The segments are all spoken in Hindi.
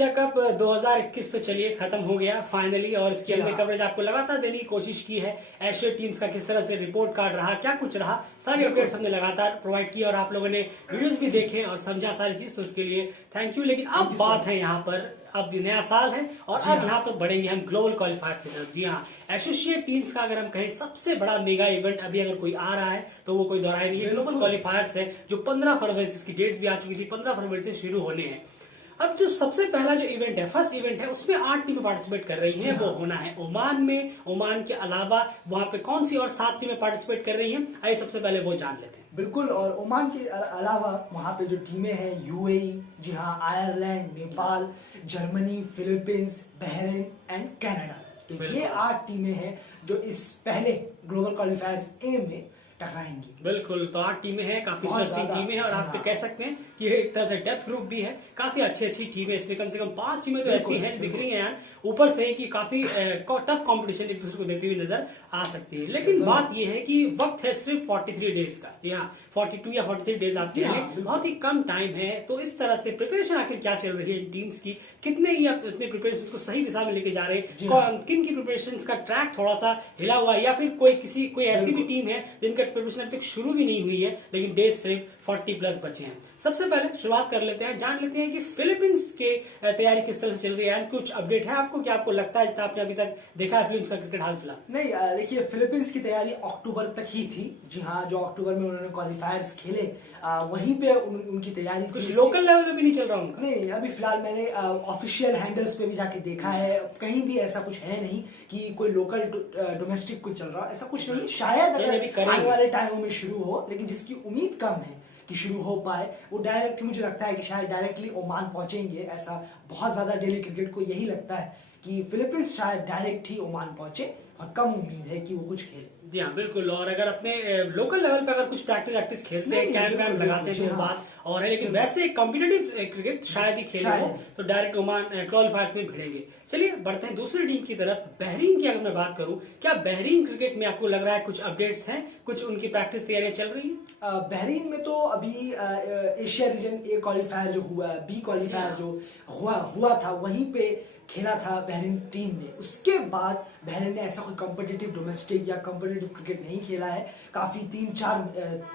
एशिया कप 2021 तो चलिए खत्म हो गया फाइनली, और इसकी हमने कवरेज आपको लगातार देने की कोशिश की है। एशिया टीम्स का किस तरह से रिपोर्ट कार्ड रहा, क्या कुछ रहा, सारी अपडेट्स हमने लगातार प्रोवाइड की और आप लोगों ने वीडियोस भी देखे और समझा सारी चीज, तो उसके लिए थैंक यू। लेकिन अब बात है यहाँ पर, अब नया साल है और अब यहाँ पर बढ़ेंगे हम ग्लोबल क्वालिफायर्स की तरफ। जी हाँ, एसोसिएट टीम्स का अगर हम कहें सबसे बड़ा मेगा इवेंट अभी अगर कोई आ रहा है तो वो कोई दोहराए नहीं है, ग्लोबल क्वालिफायर्स है जो 15 फरवरी से, इसकी डेट्स भी आ चुकी थी, 15 फरवरी से शुरू होने हैं। अब जो सबसे पहला जो इवेंट है, फर्स्ट इवेंट है, उसमें 8 टीमें पार्टिसिपेट कर रही हैं। वो होना है ओमान में। ओमान के अलावा वहां पे कौन सी और 7 टीमें पार्टिसिपेट कर रही हैं, आइए सबसे पहले वो जान लेते हैं। बिल्कुल, और ओमान के अलावा वहां पे जो टीमें हैं यूएई, जी हाँ, Ireland, Nepal, Germany, Philippines, Bahrain and Canada. तो ये 8 टीमें हैं जो इस पहले ग्लोबल क्वालिफायर्स ए में टकराएंगी। बिल्कुल, तो 8 टीमें हैं, काफी इंटरेस्टिंग टीमें हैं और आप तो कह सकते हैं कि ये एक तरह से डेप्थ ग्रुप भी है, काफी अच्छी टीमें। इसमें कम से कम 5 टीमें तो ऐसी हैं जो दिख रही हैं यार ऊपर से ही कि काफी टफ कंपटीशन एक दूसरे को देखते हुए नजर आ सकती है। लेकिन बात यह है कि वक्त है सिर्फ 43 डेज का। जी हाँ, 42 या 43 डेज आप कह लें, बहुत ही कम टाइम है। तो इस तरह से प्रिपरेशन आखिर क्या चल रही है इन टीम्स की, कितने ही अपने प्रिपरेशन को सही दिशा में लेके जा रहे हैं, किन की प्रिपरेशन का ट्रैक थोड़ा सा हिला हुआ है, या फिर कोई ऐसी भी टीम है जिनका प्रिपरेशन अभी तक शुरू भी नहीं हुई है लेकिन डेज सिर्फ 40+ बचे हैं। सबसे पहले शुरुआत कर लेते हैं, जान लेते हैं कि फिलीपींस के तैयारी किस तरह से चल रही है। कुछ अपडेट है आपको, क्या आपको लगता है जितना आपने अभी तक देखा है फिलीपींस का क्रिकेट हाल फिलहाल? नहीं, देखिए, फिलीपींस की तैयारी अक्टूबर तक ही थी। जी हाँ, जो अक्टूबर में उन्होंने क्वालिफायर्स खेले, वहीं पे उनकी तैयारी कुछ लोकल लेवल पे भी नहीं चल रहा उनका? नहीं, अभी फिलहाल मैंने ऑफिशियल हैंडल्स पे भी जाके देखा है, कहीं भी ऐसा कुछ है नहीं कि कोई लोकल डोमेस्टिक कुछ चल रहा, ऐसा कुछ नहीं। शायद अगर आने वाले टाइमों में शुरू हो, लेकिन जिसकी उम्मीद कम है कि शुरू हो पाए, वो डायरेक्ट, मुझे लगता है कि शायद डायरेक्टली ओमान पहुंचेंगे। ऐसा बहुत ज्यादा डेली क्रिकेट को यही लगता है कि फिलीपींस शायद डायरेक्ट ही ओमान पहुंचे। बहुत कम उम्मीद है कि वो कुछ खेले। जी हाँ, बिल्कुल। और अगर अपने लोकल लेवल पे अगर कुछ प्रैक्टिस खेलते हैं, कैंप वैम्प लगाते हैं तो बात और है, लेकिन वैसे कॉम्पिटिटिव क्रिकेट शायद ही खेले हो तो डायरेक्ट ओमान क्वालिफायर्स में भिड़ेंगे। चलिए बढ़ते हैं दूसरी टीम की तरफ, बहरीन की अगर मैं बात करूं, क्या बहरीन क्रिकेट में आपको लग रहा है कुछ अपडेट्स हैं, कुछ उनकी प्रैक्टिस तैयारियां चल रही है? बहरीन में तो अभी एशिया रीजन ए क्वालिफायर जो हुआ, बी क्वालिफायर जो हुआ था, वहीं पे खेला था बहरीन टीम ने। उसके बाद बहरीन ने ऐसा कोई कॉम्पिटिटिव डोमेस्टिक या कॉम्पिटिटिव क्रिकेट नहीं खेला है। काफी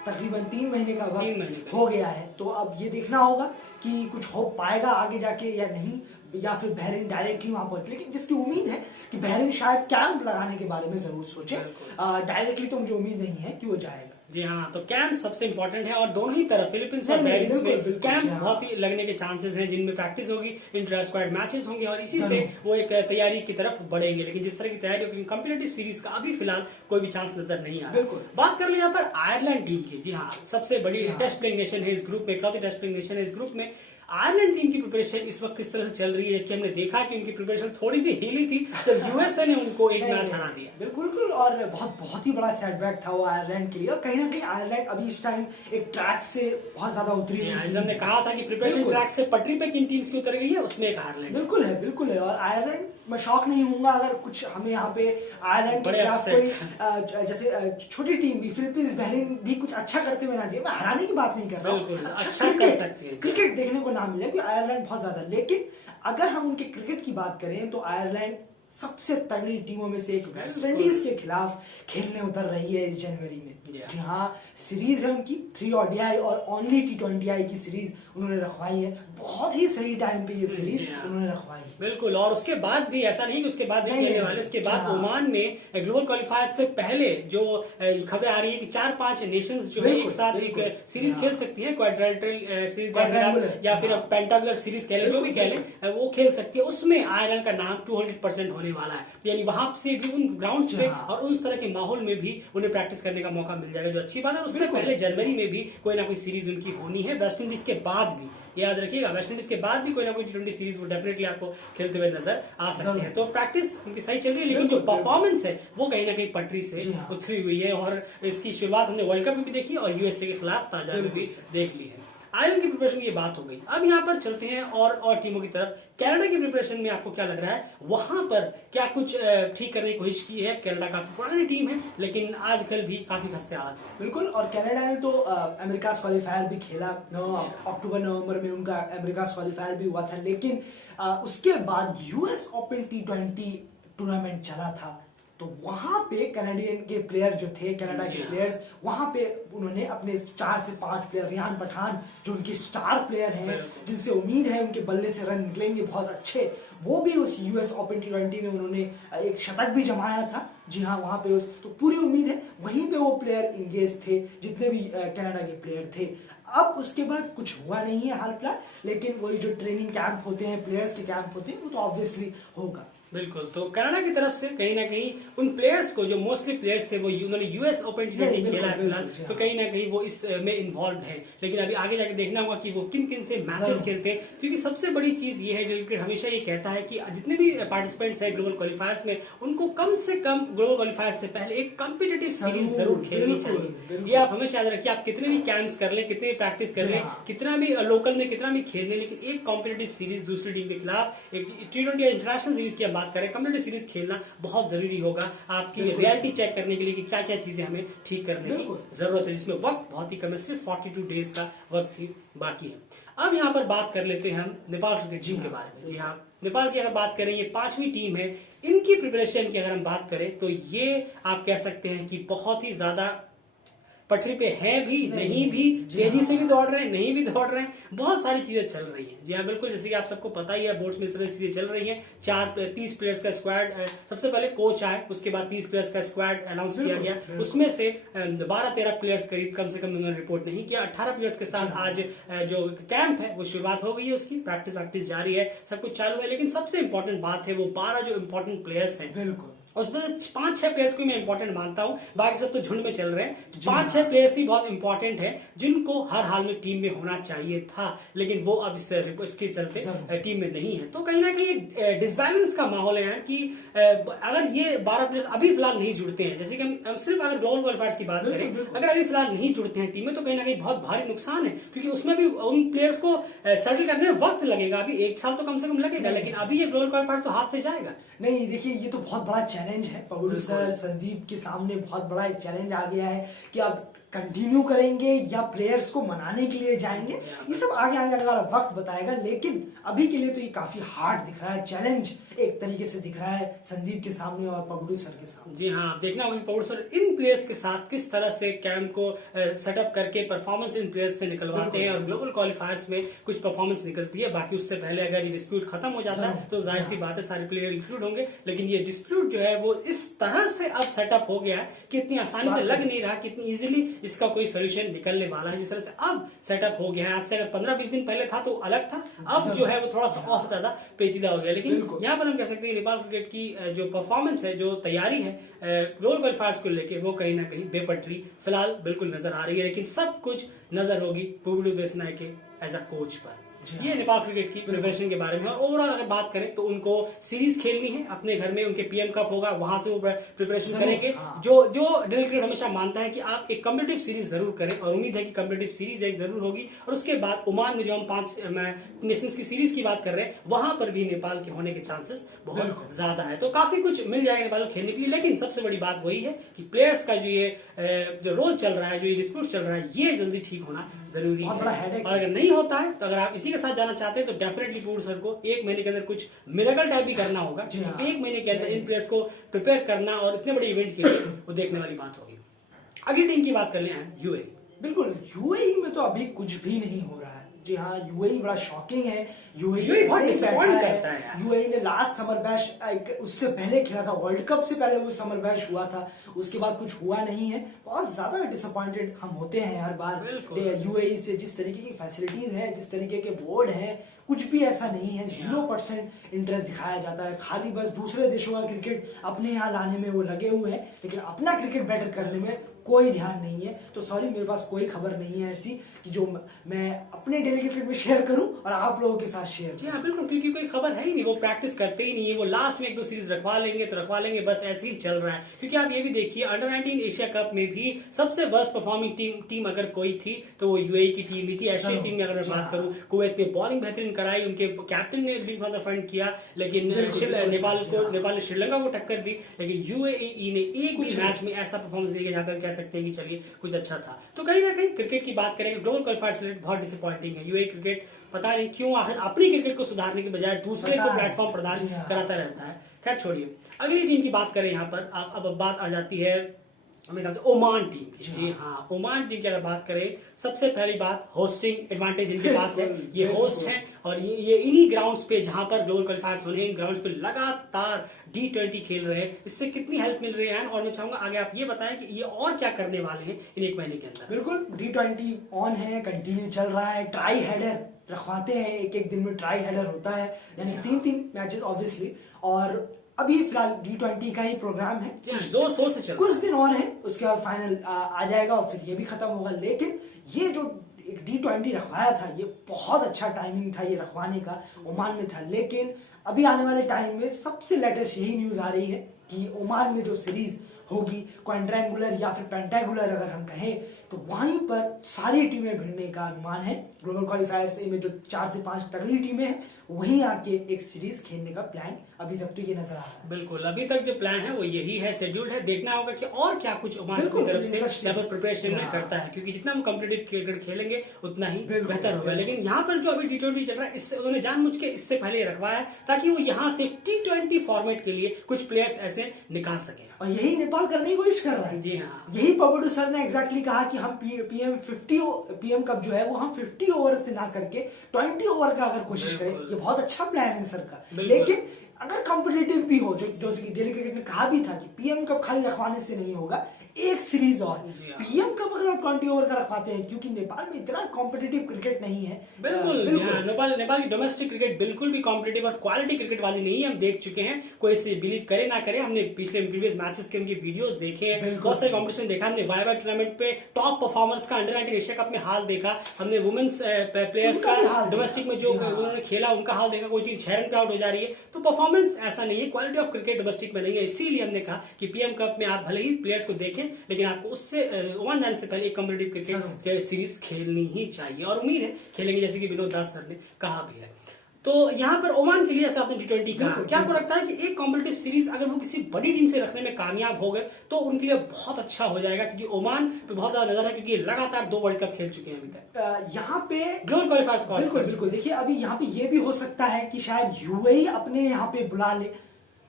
तकरीबन 3 महीने का वक्त हो गया है। तो अब ये देखना होगा कि कुछ हो पाएगा आगे जाके या नहीं, या फिर बहरीन डायरेक्टली वहां पहुंचे। लेकिन जिसकी उम्मीद है कि बहरीन शायद कैंप लगाने के बारे में जरूर सोचे, डायरेक्टली तो मुझे उम्मीद नहीं है कि वो जाएगा। जी हाँ, तो कैंप सबसे इंपॉर्टेंट है और दोनों ही तरफ फिलीपींस और बहरीन में कैंप बहुत ही लगने के चांसेस हैं, जिनमें प्रैक्टिस होगी, इंटर स्क्वाड मैचेस होंगे और इसी से वो एक तैयारी की तरफ बढ़ेंगे। लेकिन जिस तरह की तैयारी होगी कॉम्पिटिटिव सीरीज का अभी फिलहाल कोई भी चांस नजर नहीं आ रहा। बात कर ले यहाँ पर आयरलैंड टीम की। जी हाँ, सबसे बड़ी टेस्ट प्लेइंग नेशन है इस ग्रुप में, इकलौती टेस्ट प्लेइंग नेशन है इस ग्रुप में। आयरलैंड टीम की प्रिपरेशन इस वक्त किस तरह से चल रही है, कि हमने देखा कि उनकी प्रिपरेशन थोड़ी सी हिली थी जब यूएसए ने उनको एक मैच हरा दिया। बिल्कुल, और बहुत ही बड़ा सेटबैक था वो आयरलैंड के लिए। और कहीं ना कहीं आयरलैंड अभी इस टाइम एक ट्रैक से बहुत ज्यादा उतरी है। ने कहा था कि प्रिपरेशन ट्रैक से पटरी पे किन टीम्स की उतर गई है, उसमें एक आयरलैंड बिल्कुल है। और आयरलैंड, मैं शॉक नहीं होऊंगा अगर कुछ हमें यहाँ पे आयरलैंड के खिलाफ कोई जैसे छोटी टीम भी, फिलीपींस, बहरीन भी कुछ अच्छा करते हुए ना दिए। मैं हराने की बात नहीं कर रहा हूँ, अच्छा क्रिकेट देखने को ना मिले, क्योंकि आयरलैंड बहुत ज्यादा। लेकिन अगर हम उनके क्रिकेट की बात करें तो आयरलैंड सबसे तगड़ी टीमों में से एक वेस्ट इंडीज के खिलाफ खेलने उतर रही है इस जनवरी में। जी हाँ, सीरीज है उनकी 3 ODI और ओनली T20I की सीरीज उन्होंने रखवाई है। बहुत ही सही टाइम पे ये सीरीज उन्होंने रखवाई। बिल्कुल, और उसके बाद भी ऐसा नहीं कि उसके बाद नहीं खेलने वाले, उसके बाद ओमान में ग्लोबल क्वालिफायर से पहले जो खबरें आ रही है कि 4-5 नेशंस जो है एक साथ एक सीरीज खेल सकती है, क्वाड्रिलेटरल सीरीज या फिर पेंटागुलर सीरीज कह ले, जो भी कह ले, वो खेल सकती है। उसमें आयरलैंड का नाम 200% होने वाला है, यानी वहां से भी उन ग्राउंड्स पे और उस तरह के माहौल में भी उन्हें प्रैक्टिस करने का मौका मिल जाएगा, जो अच्छी बात है। उससे पहले जनवरी में भी कोई ना कोई सीरीज उनकी होनी है, वेस्ट इंडीज के बाद भी, याद रखिएगा, वेस्ट इंडीज के बाद भी कोई ना कोई T20 सीरीज वो डेफिनेटली आपको खेलते हुए नजर आ सकते हैं। तो प्रैक्टिस उनकी सही चल रही है, लेकिन जो परफॉर्मेंस है वो कहीं ना कहीं पटरी से उतरी हुई है। और इसकी शुरुआत हमने वर्ल्ड कप में भी देखी और यूएसए के खिलाफ ताजा में भी देख ली है। आयरलैंड की प्रिपरेशन की बात हो गई। अब यहाँ पर चलते हैं और टीमों की तरफ। कनाडा की प्रिपरेशन में आपको क्या लग रहा है, वहां पर क्या कुछ ठीक करने की कोशिश की है? कनाडा काफी पुरानी टीम है लेकिन आजकल भी काफी खस्ते हालत है। बिल्कुल, और कनाडा ने तो अमेरिका क्वालिफायर भी खेला, अक्टूबर नवंबर में उनका अमेरिका क्वालिफायर भी हुआ था, लेकिन उसके बाद यूएस ओपन T20 टूर्नामेंट चला था, तो वहां पे कनाडियन के प्लेयर जो थे, कनाडा के प्लेयर्स, वहां पे उन्होंने अपने 4 से 5 प्लेयर, रियान पठान जो उनके स्टार प्लेयर हैं, जिनसे उम्मीद है उनके बल्ले से रन निकलेंगे बहुत अच्छे, वो भी उस यूएस ओपन T20 में उन्होंने एक शतक भी जमाया था। जी हाँ, वहां पे तो पूरी उम्मीद है वहीं पे वो प्लेयर इंगेज थे जितने भी कनाडा के प्लेयर थे। अब उसके बाद कुछ हुआ नहीं है हाल फिलहाल, लेकिन वही जो ट्रेनिंग कैंप होते हैं, प्लेयर्स के कैंप होते हैं, वो तो ऑब्वियसली होगा। बिल्कुल, तो कनाडा की तरफ से कहीं ना कहीं उन प्लेयर्स को, जो मोस्टली प्लेयर्स थे, वो उन्होंने यूएस ओपन T20 खेला है फिलहाल, तो कहीं ना कहीं वो इस में इन्वॉल्व है। लेकिन अभी आगे जाके देखना होगा कि वो किन किन से मैचेस खेलते हैं, क्योंकि सबसे बड़ी चीज ये है, क्रिकेट हमेशा ये कहता है कि जितने भी पार्टिसिपेंट्स हैं ग्लोबल क्वालिफायर्स में, उनको कम से कम ग्लोबल क्वालिफायर्स से पहले एक कॉम्पिटिटिव सीरीज जरूर खेलनी चाहिए। ये आप हमेशा याद रखिए, आप कितने भी कैंप्स कर लें, कितने भी प्रैक्टिस कर लें, कितना भी लोकल में कितना भी खेल लें, लेकिन एक कॉम्पिटिटिव सीरीज दूसरी टीम के खिलाफ, एक T20 या इंटरनेशनल सीरीज की बात करें, कॉम्पिटिटिव सीरीज खेलना बहुत जरूरी होगा आपकी रियलिटी चेक करने के लिए कि क्या क्या चीजें हमें ठीक करने की जरूरत है, जिसमें वक्त बहुत ही कम है, सिर्फ 42 डेज का वक्त ही बाकी है। अब यहाँ पर बात कर लेते हैं हम नेपाल क्रिकेट टीम के बारे में। जी हाँ, नेपाल की अगर बात करें, ये 5वीं टीम है। इनकी प्रिपरेशन की अगर हम बात करें तो ये आप कह सकते हैं कि बहुत ही ज्यादा पटरी पे है भी, नहीं भी, तेजी से भी दौड़ रहे हैं, नहीं भी दौड़ रहे हैं, बहुत सारी चीजें चल रही हैं। जी हाँ, बिल्कुल, जैसे कि आप सबको पता ही है, बोर्ड्स में सारी चीजें चल रही हैं। 30 प्लेयर्स का स्क्वाड, सबसे पहले कोच आए, उसके बाद 30 प्लेयर्स का स्क्वाड अनाउंस किया गया। उसमें से 12-13 प्लेयर्स करीब कम से कम उन्होंने रिपोर्ट नहीं किया। 18 प्लेयर्स के साथ आज जो कैंप है वो शुरुआत हो गई है, उसकी प्रैक्टिस जारी है, सब कुछ चालू है। लेकिन सबसे इंपॉर्टेंट बात है वो 12 जो इंपॉर्टेंट प्लेयर्स हैं, बिल्कुल उसमें 5-6 प्लेयर्स को मैं इंपॉर्टेंट मानता हूं, बाकी सब तो झुंड में चल रहे हैं। 5-6 प्लेयर्स ही बहुत इंपॉर्टेंट है, जिनको हर हाल में टीम में होना चाहिए था, लेकिन वो अब इसके चलते टीम में नहीं है। तो कहीं ना कहीं डिसबैलेंस का माहौल है कि अगर ये 12 प्लेयर्स अभी फिलहाल नहीं जुड़ते हैं, जैसे कि हम सिर्फ अगर ग्लोबल क्वालिफायर्स की बात करें, अगर अभी फिलहाल नहीं जुड़ते हैं टीम में, तो कहीं ना कहीं बहुत भारी नुकसान है, क्योंकि उसमें भी उन प्लेयर्स को सेटल करने में वक्त लगेगा। अभी 1 साल तो कम से कम लगेगा, लेकिन अभी ये ग्लोबल क्वालिफायर्स तो हाथ से जाएगा नहीं। देखिए, ये तो बहुत बड़ा चैलेंज है पगड़ू सर, संदीप के सामने बहुत बड़ा एक चैलेंज आ गया है कि अब कंटिन्यू करेंगे या प्लेयर्स को मनाने के लिए जाएंगे, ये सब आगे आने वाला वक्त बताएगा। लेकिन अभी के लिए तो ये काफी हार्ड दिख रहा है, चैलेंज एक तरीके से दिख रहा है संदीप के सामने और पगड़ू सर के सामने। जी हाँ, देखना होगा कि पगड़ू सर इन प्लेयर्स के साथ किस तरह से कैंप को सेटअप करके परफॉर्मेंस इन प्लेयर्स से निकलवाते हैं, और ग्लोबल क्वालिफायर्स में कुछ परफॉर्मेंस निकलती है। बाकी उससे पहले अगर ये डिस्प्यूट खत्म हो जाता है तो जाहिर सी बात है सारे प्लेयर इंक्लूड होंगे, लेकिन ये डिस्प्यूट जो है वो इस तरह से अब सेटअप हो गया है कि इतनी आसानी से लग नहीं रहा कि इतनी इजीली इसका कोई सोल्यूशन निकलने वाला है। जिस तरह से अब सेटअप हो गया है, आज से अगर 15-20 दिन पहले था तो अलग था, अब जो है वो थोड़ा सा और ज्यादा पेचीदा हो गया। लेकिन यहाँ पर हम कह सकते हैं नेपाल क्रिकेट की जो परफॉर्मेंस है, जो तैयारी है ग्लोबल क्वालिफायर्स को लेके, वो कहीं ना कहीं बेपटरी फिलहाल बिल्कुल नजर आ रही है। लेकिन सब कुछ नजर होगी पुगड़ू देशनाय के एज अ कोच पर। ये नेपाल क्रिकेट की प्रिपरेशन के बारे में। और ओवरऑल अगर बात करें तो उनको सीरीज खेलनी है अपने घर में, उनके PM कप होगा, वहां से वो प्रिपरेशन करेंगे। जो दिल क्रिकेट हमेशा मानता है कि आप एक कॉम्पिटिटिव सीरीज जरूर करें, और उम्मीद है कि कॉम्पिटिटिव सीरीज एक जरूर होगी। और उसके बाद ओमान में जो हम 5 नेशंस की सीरीज की बात कर रहे हैं, वहां पर भी नेपाल के होने के चांसेस बहुत ज्यादा है। तो काफी कुछ मिल जाएगा नेपाल को खेलने के लिए। लेकिन सबसे बड़ी बात वही है कि प्लेयर्स का जो रोल चल रहा है, जो ये डिस्प्यूट चल रहा है, ये जल्दी ठीक होना जरूरी है। और अगर नहीं होता है तो अगर आप इसी के साथ जाना चाहते हैं तो डेफिनेटली पूर्ण सर को 1 महीने के अंदर कुछ मिरेकल टाइप भी करना होगा। 1 महीने के अंदर इन प्लेयर्स को प्रिपेयर करना और इतने बड़े इवेंट के लिए वो देखने वाली बात होगी। अगली टीम की बात कर लें, यूएई। बिल्कुल, यूएई में तो अभी कुछ भी नहीं हो रहा है। जी हाँ, यूएई बड़ा शॉकिंग है। यूएई बहुत डिसअपॉइंट करता है। यूएई ने लास्ट समर बैश उससे पहले खेला था, वर्ल्ड कप से पहले वो समर बैश हुआ था, उसके बाद कुछ हुआ नहीं है। बहुत ज्यादा डिसअपॉइंटेड हम होते हैं हर बार यूएई से। जिस तरीके की फैसिलिटीज है, जिस तरीके के बोर्ड है, कुछ भी ऐसा नहीं है। 0% इंटरेस्ट दिखाया जाता है, खाली बस दूसरे देशों का क्रिकेट अपने यहाँ लाने में वो लगे हुए हैं, लेकिन अपना क्रिकेट बेटर करने में कोई ध्यान नहीं है। तो सॉरी, मेरे पास कोई खबर नहीं है ऐसी कि जो मैं अपने डेली क्रिकेट में शेयर करूं और आप लोगों के साथ शेयर। जी हाँ बिल्कुल, क्योंकि कोई खबर है ही नहीं, वो प्रैक्टिस करते ही नहीं है, वो लास्ट में 1-2 सीरीज रखवा लेंगे तो रखवा लेंगे, बस ऐसे ही चल रहा है। क्योंकि आप ये भी देखिए, अंडर 19 एशिया कप में भी सबसे वर्स्ट परफॉर्मिंग टीम अगर कोई थी तो वो यूएई की टीम भी थी। एशियन टीम में अगर मैं बात करूं, कुवैत ने बॉलिंग बेहतरीन कराई, उनके कैप्टन ने लीड फ्रॉम द फ्रंट किया, लेकिन नेपाल ने श्रीलंका को टक्कर दी। लेकिन यूएई ने एक भी मैच में ऐसा परफॉर्मेंस दिया जहां पर कह सकते हैं कि चलिए कुछ अच्छा था। तो कहीं ना कहीं क्रिकेट की बात करेंगे, ग्लोबल क्वालिफायर सिलेक्ट बहुत डिसअपॉइंटिंग है। यूएई क्रिकेट पता नहीं क्यों आखिर अपनी क्रिकेट को सुधारने के बजाय दूसरे को प्लेटफॉर्म प्रदान कराता रहता है। खैर छोड़िए, अगली टीम की बात करें यहाँ पर। अब बात आ जाती है मेरे ख्याल से ओमान टीम की। जी हाँ, ओमान टीम की अगर बात करें, सबसे पहली बात होस्टिंग एडवांटेज इनके पास है। ये होस्ट है और ये इन्हीं ग्राउंड्स पे जहां पर ग्लोबल क्वालिफायर्स होने, इन ग्राउंड्स पे लगातार D20 खेल रहे हैं। इससे कितनी हेल्प मिल रही है, और मैं चाहूंगा आगे आप ये बताएं कि ये और क्या करने वाले हैं इन 1 महीने के अंदर। बिल्कुल, D20 ऑन है, कंटिन्यू चल रहा है। ट्राई हेडर रखवाते हैं, एक दिन में ट्राई हेडर होता है, यानी 3-3 मैचेस ऑब्वियसली। और अभी फिलहाल D20 का ही प्रोग्राम है, जोर से चल, कुछ दिन और है, उसके बाद फाइनल आ जाएगा और फिर ये भी खत्म होगा। लेकिन ये जो D20 रखवाया था, ये बहुत अच्छा टाइमिंग था ये रखवाने का, ओमान में था। लेकिन अभी आने वाले टाइम में सबसे लेटेस्ट यही न्यूज आ रही है कि ओमान में जो सीरीज होगी, क्वाड्रेंगुलर या फिर पेंटागुलर अगर हम कहें, तो वहीं पर सारी टीमें भिड़ने का अनुमान है। ग्लोबल क्वालिफायर्स में जो 4 से 5 तगड़ी टीमें हैं, वहीं आके एक सीरीज खेलने का प्लान अभी तक तो ये नजर आ रहा है। बिल्कुल, अभी तक जो प्लान है वो यही है, शेड्यूल है। देखना होगा कि और क्या कुछ ओमान की तरफ से प्रिपरेशन में करता है, क्योंकि जितना हम कॉम्पिटिटिव क्रिकेट खेलेंगे उतना ही बेहतर होगा। लेकिन यहाँ पर जो अभी T20 चल रहा है, इससे उन्होंने जानबूझ के इससे पहले रखवाया है ताकि वो यहाँ से T20 फॉर्मेट के लिए कुछ प्लेयर्स ऐसे निकाल सके, और यही नेपाल करने की कोशिश कर रहा है। जी हाँ, यही पबडू सर ने एग्जैक्टली कहा कि हम पीएम कप जो है वो हम 50 ओवर से ना करके 20 ओवर का अगर कोशिश करें, ये बहुत अच्छा प्लान है सर का। लेकिन अगर कॉम्पिटिटिव भी हो, जो डेली क्रिकेट ने कहा भी था कि पीएम कप खाली रखवाने से नहीं होगा, एक सीरीज और पीएम कप अगर आप 20 ओवर का रखवाते हैं, क्योंकि नेपाल में इतना कॉम्पिटिटिव क्रिकेट नहीं है। बिल्कुल नेपाल की डोमेस्टिक क्रिकेट बिल्कुल भी कॉम्पिटिटिव और क्वालिटी क्रिकेट वाली नहीं है। हम देख चुके हैं, कोई इसे बिलीव करे ना करे, हमने प्रीवियस मैचेस के उनके वीडियोस देखे हैं, बहुत सारे कॉम्पिटिशन देखा हमने। वाइवा टूर्नामेंट पे टॉप परफॉर्मेंस का अंडर 19 एशिया कप में हाल देखा हमने, वुमेन्स प्लेयर्स का डोमेस्टिक में जो उन्होंने खेला उनका हाल देखा। कोई टीम 6 रन पे आउट हो जा रही है, तो परफॉर्मेंस ऐसा नहीं है, क्वालिटी ऑफ क्रिकेट डोमेस्टिक में नहीं है। इसीलिए हमने कहा कि पीएम कप में आप भले ही प्लेयर्स को देखें, लेकिन आपको उससे ओमान जाने से पहले एक कॉम्पिटिटिव क्रिकेट सीरीज खेलनी ही चाहिए, और उम्मीद है खेलेंगे, जैसे कि विनोद दास सर ने कहा भी है। तो यहाँ पर ओमान के लिए ऐसा आपने T20 कहा, क्या आपको लगता है कि एक कॉम्पिटिटिव सीरीज अगर वो किसी बड़ी टीम से रखने में कामयाब हो गए तो उनके लिए बहुत अच्छा हो जाएगा, क्योंकि ओमान पे बहुत ज्यादा नजर है, क्योंकि लगातार 2 वर्ल्ड कप खेल चुके हैं अभी तक। यहाँ पे ग्लोबल क्वालिफायर्स, बिल्कुल देखिए, अभी यहाँ पे ये भी हो सकता है कि शायद यूएई अपने यहाँ पे बुला ले।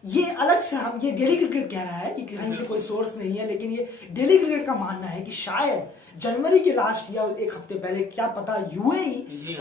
ये अलग से, हम ये डेली क्रिकेट कह रहा है कि कहीं से कोई सोर्स नहीं है, लेकिन ये डेली क्रिकेट का मानना है कि शायद जनवरी के लास्ट या 1 हफ्ते पहले, क्या पता, यूएई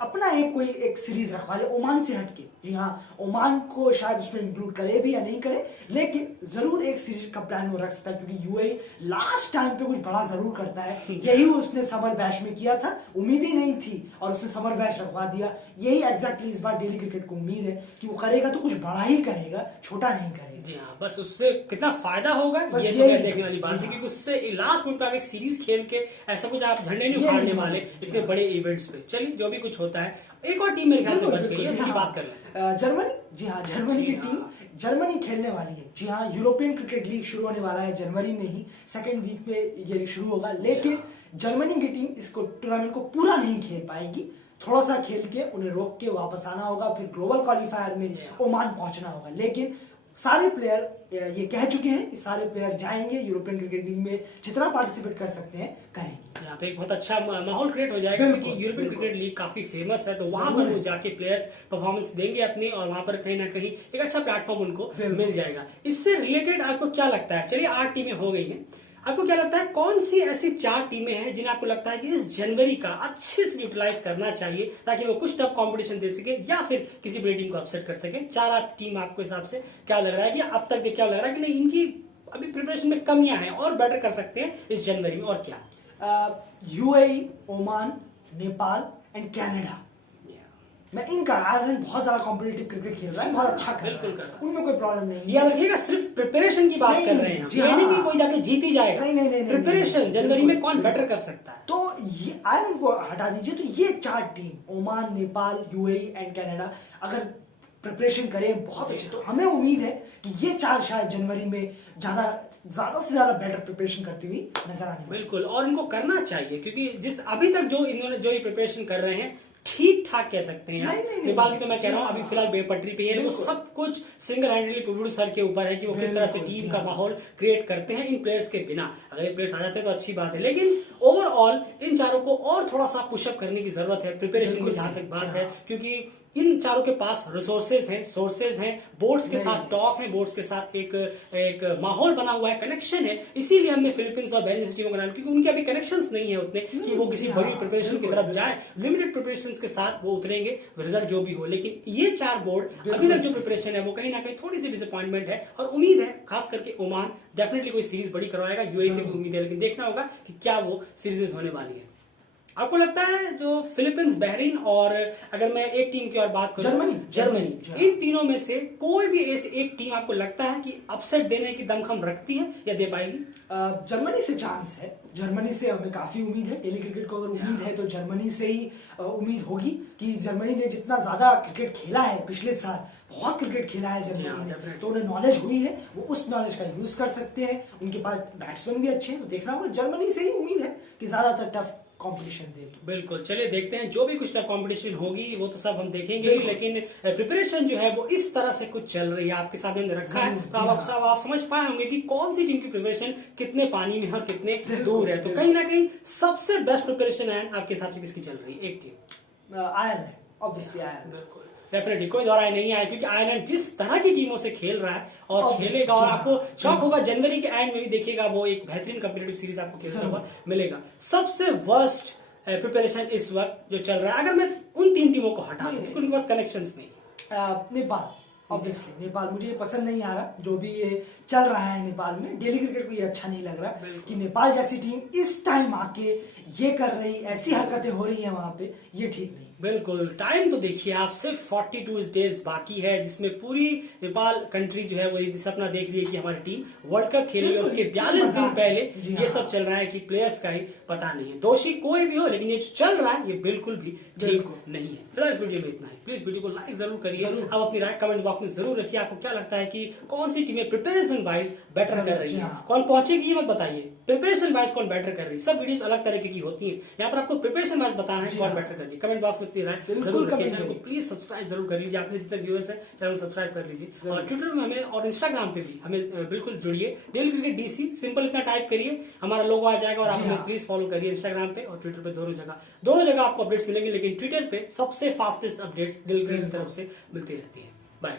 अपना एक सीरीज रखवा ले ओमान से हटके। जी हाँ, ओमान को शायद उसमें इंक्लूड करे भी या नहीं करे, लेकिन जरूर एक सीरीज का प्लान वो रख सकता है, क्योंकि यूएई लास्ट टाइम पे कुछ बड़ा जरूर करता है। यही उसने समर बैश में किया था, उम्मीद ही नहीं थी और उसने समर बैश रखवा दिया। यही एग्जैक्टली इस बार डेली क्रिकेट को उम्मीद है कि वो करेगा तो कुछ बड़ा ही करेगा, छोटा नहीं करेगा। जी हाँ, बस उससे कितना फायदा होगा ये तो देखने वाली बात है, क्योंकि उससे लास्ट मिनट पे आप एक सीरीज खेल के ऐसा कुछ आप झंडे नहीं उखाड़ने वाले इतने बड़े इवेंट्स पे। चलिए, जो भी कुछ होता है, एक और टीम मेरे ख्याल से बच गई है, इसकी बात कर लें। जर्मनी। जी हाँ, जर्मनी की टीम जर्मनी खेलने वाली है। जी हाँ, यूरोपियन क्रिकेट लीग शुरू होने वाला है जनवरी में ही, 2nd वीक में ये लीग शुरू होगा। लेकिन जर्मनी की टीम इसको टूर्नामेंट को पूरा नहीं खेल पाएगी, थोड़ा सा खेल के उन्हें रोक के वापस आना होगा, फिर ग्लोबल क्वालिफायर में ओमान पहुंचना होगा। लेकिन सारे प्लेयर ये कह चुके हैं कि सारे प्लेयर जाएंगे यूरोपियन क्रिकेट लीग में, जितना पार्टिसिपेट कर सकते हैं करेंगे। यहाँ पे एक बहुत अच्छा माहौल क्रिएट हो जाएगा, क्योंकि यूरोपियन क्रिकेट लीग काफी फेमस है, तो वहां पर वो जाके प्लेयर्स परफॉर्मेंस देंगे अपनी, और वहां पर कहीं ना कहीं एक अच्छा प्लेटफॉर्म उनको मिल जाएगा। इससे रिलेटेड आपको क्या लगता है, चलिए 8 टीमें हो गई हैं, आपको क्या लगता है कौन सी ऐसी 4 टीमें हैं जिन्हें आपको लगता है कि इस जनवरी का अच्छे से यूटिलाइज करना चाहिए, ताकि वो कुछ टफ कंपटीशन दे सके या फिर किसी बड़ी टीम को अपसेट कर सके? 4 टीम आपको हिसाब से क्या लग रहा है कि अब तक क्या लग रहा है कि नहीं, इनकी अभी प्रिपरेशन में कमियां हैं और बेटर कर सकते हैं इस जनवरी में, और क्या? UAE, Oman, Nepal and Canada. मैं इनका आयरलैंड बहुत ज्यादा कॉम्पिटिटिव क्रिकेट खेल रहा है, बहुत अच्छा कर बिल्कुल रहा है, उनमें कोई प्रॉब्लम नहीं है। याद रखिएगा सिर्फ प्रिपरेशन की बात कर रहे हैं, जी ये हाँ। नहीं कि कोई जाके जीत ही जाएगा। नहीं, प्रिपरेशन जनवरी में कौन बेटर कर सकता है। तो ये आयरलैंड को हटा दीजिए, तो ये 4 team Oman, Nepal, UAE and Canada अगर प्रिपरेशन करें बहुत अच्छे, तो हमें उम्मीद है कि ये 4 शायद जनवरी में ज्यादा से ज्यादा बेटर प्रिपरेशन करती हुई नजर आने। बिल्कुल, और इनको करना चाहिए क्योंकि जिस अभी तक जो इन्होंने जो ये प्रिपरेशन कर रहे हैं ठीक ठाक कह सकते हैं। नेपाल की तो मैं कह रहा हूँ अभी फिलहाल बेपटरी पे है, वो सब कुछ सिंगल हैंडली पुबुडू सर के ऊपर है कि वो किस तरह से टीम का माहौल क्रिएट करते हैं इन प्लेयर्स के बिना। अगर ये प्लेयर्स आ जाते हैं तो अच्छी बात है, लेकिन ओवरऑल इन चारों को और थोड़ा सा पुशअप करने की जरूरत है प्रिपरेशन की जहां तक बात है, क्योंकि इन चारों के पास रिसोर्सेज हैं, सोर्सेज हैं, बोर्ड्स के साथ टॉक है, बोर्ड्स के साथ एक माहौल बना हुआ है, कनेक्शन है। इसीलिए हमने फिलीपींस और बहरीन टीमों का नाम, क्योंकि उनके अभी कनेक्शंस नहीं है उतने कि वो किसी बड़ी प्रिपरेशन की तरफ जाए। लिमिटेड प्रिपरेशन के साथ वो उतरेंगे, रिजल्ट जो भी हो। लेकिन ये 4 बोर्ड अभी तक जो प्रिपरेशन है वो कहीं ना कहीं थोड़ी सी डिसअपॉइंटमेंट है, और उम्मीद है खास करके ओमान डेफिनेटली कोई सीरीज बड़ी करवाएगा, यूएई से भी उम्मीद है, लेकिन देखना होगा कि क्या वो सीरीज होने वाली है। आपको लगता है जो फिलीपींस, बहरीन और अगर मैं एक टीम की और बात करूं जर्मनी, इन तीनों में से कोई भी ऐसी एक टीम आपको लगता है कि अपसेट देने की दमखम रखती है या दे पाएगी? जर्मनी से चांस है, जर्मनी से हमें काफी उम्मीद है। टेली क्रिकेट को अगर उम्मीद है तो जर्मनी से ही उम्मीद होगी कि जर्मनी ने जितना ज्यादा क्रिकेट खेला है पिछले साल, बहुत क्रिकेट खेला है जर्मनी ने, तो उन्हें नॉलेज हुई है, वो उस नॉलेज का यूज कर सकते हैं। उनके पास बैट्समैन भी अच्छे हैं, तो देखना होगा। जर्मनी से ही उम्मीद है कि ज्यादातर टफ कंपटीशन दे। बिल्कुल, चलिए देखते हैं जो भी कुछ टफ कंपटीशन होगी वो तो सब हम देखेंगे, लेकिन प्रिपरेशन जो है वो इस तरह से कुछ चल रही है, आपके सामने रखा है, तो आप समझ पाए होंगे कि कौन सी टीम की प्रिपरेशन कितने पानी में है और कितने दूर है। तो कहीं ना कहीं सबसे बेस्ट प्रिपरेशन है आपके हिसाब से किसकी चल रही है? एक team Ireland, obviously Ireland, definitely कोई दौराय नहीं आया, क्योंकि आयरलैंड जिस तरह की टीमों से खेल रहा है और खेलेगा, और आपको शौक होगा जनवरी के एंड में भी देखिएगा वो एक बेहतरीन कॉम्पिटिटिव सीरीज आपको खेलता हुआ मिलेगा। सबसे वर्स्ट प्रिपरेशन इस वक्त जो चल रहा है, अगर मैं उन 3 टीमों को हटा दूं क्योंकि उनके पास कनेक्शंस नहीं, नेपाल, ऑब्वियसली नेपाल मुझे पसंद नहीं आ रहा जो भी ये चल रहा है नेपाल में। डेली क्रिकेट को ये अच्छा नहीं लग रहा कि नेपाल जैसी टीम इस टाइम आके ये कर रही, ऐसी हरकतें हो रही है वहां पे, ये ठीक नहीं। बिल्कुल, टाइम तो देखिए आप, सिर्फ 42 डेज बाकी है जिसमें पूरी नेपाल कंट्री जो है वो ये सपना देख रही है कि हमारी टीम वर्ल्ड कप खेलेगी, और उसके 42 दिन पहले ये सब चल रहा है कि प्लेयर्स का ही पता नहीं है। दोषी कोई भी हो, लेकिन ये जो चल रहा है ये बिल्कुल भी ठीक नहीं है। फिलहाल इस वीडियो में इतना ही। प्लीज वीडियो को लाइक जरूर करिए, अब अपनी राय कमेंट बॉक्स में जरूर रखिए। आपको क्या लगता है कि कौन सी टीमें प्रिपरेशन वाइज बेटर कर रही है, कौन पहुंचेगी ये मत बताइए, प्रिपरेशन वाइज कौन बेटर कर रही है। सब वीडियोस अलग तरह की होती है, यहाँ पर आपको प्रिपरेशन वाइज बताना है कौन बेटर कर रही है। कमेंट बॉक्स में अपनी राय जरूर रखिए। चैनल को प्लीज सब्सक्राइब जरूर कर लीजिए, आपने जितने व्यूअर्स हैं चैनल को सब्सक्राइब कर लीजिए, और ट्विटर में हमें और इंस्टाग्राम पे भी हमें बिल्कुल जुड़िए। डेली क्रिकेट डीसी सिंपल इतना टाइप करिए, हमारा लोगो आ जाएगा, और आप हमें प्लीज फॉलो करिए इंस्टाग्राम पे और ट्विटर पे, दोनों जगह आपको अपडेट्स मिलेंगे, लेकिन ट्विटर पे सबसे फास्टेस्ट अपडेट्स डेली क्रिकेट की तरफ से मिलती रहती है। बाय।